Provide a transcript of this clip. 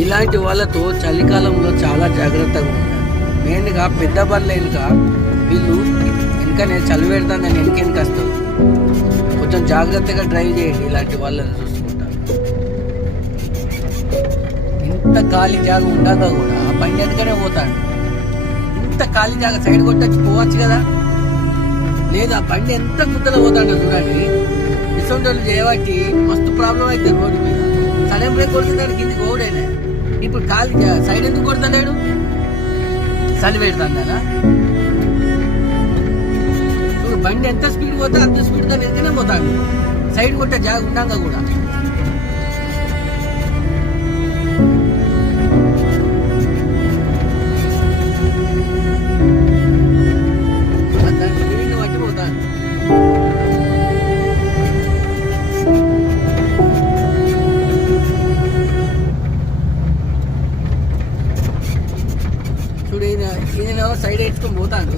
ఇలాంటి వాళ్ళతో చలికాలంలో చాలా జాగ్రత్తగా ఉండాలి. మెయిన్గా పెద్ద బండ్లు వెనుక వీళ్ళు వెనుకనే చలి పెడతానని వెనక వస్తారు. కొంచెం జాగ్రత్తగా డ్రైవ్ చేయండి ఇలాంటి వాళ్ళని చూసుకుంటా. ఇంత ఖాళీ జాగా ఉండగా కూడా ఆ బండి వెనుకనే పోతాడు. ఇంత ఖాళీ జాగా సైడ్ కొట్టచ్చి పోవచ్చు కదా, లేదు ఆ బండి ఎంత ముద్దలో పోతాడో చూడండి. ఇసొంటోళ్ళు చేయబట్టి మస్తు ప్రాబ్లం అవుతుంది రోడ్డు మీద. సడన్ బ్రేక్ కొడితే దానికి కిందికి ఓడేనే. ఇప్పుడు ఖాళీ సైడ్ ఎందుకు కొడతలేడు? చలి పెడతాను. ఇప్పుడు బండి ఎంత స్పీడ్ పోతే అంత స్పీడ్గా వెళ్తేనే పోతాడు. సైడ్ కొట్టే జాగ ఉండగా కూడా చూడు ఈయన సైడ్ వేసుకొని పోతాడు.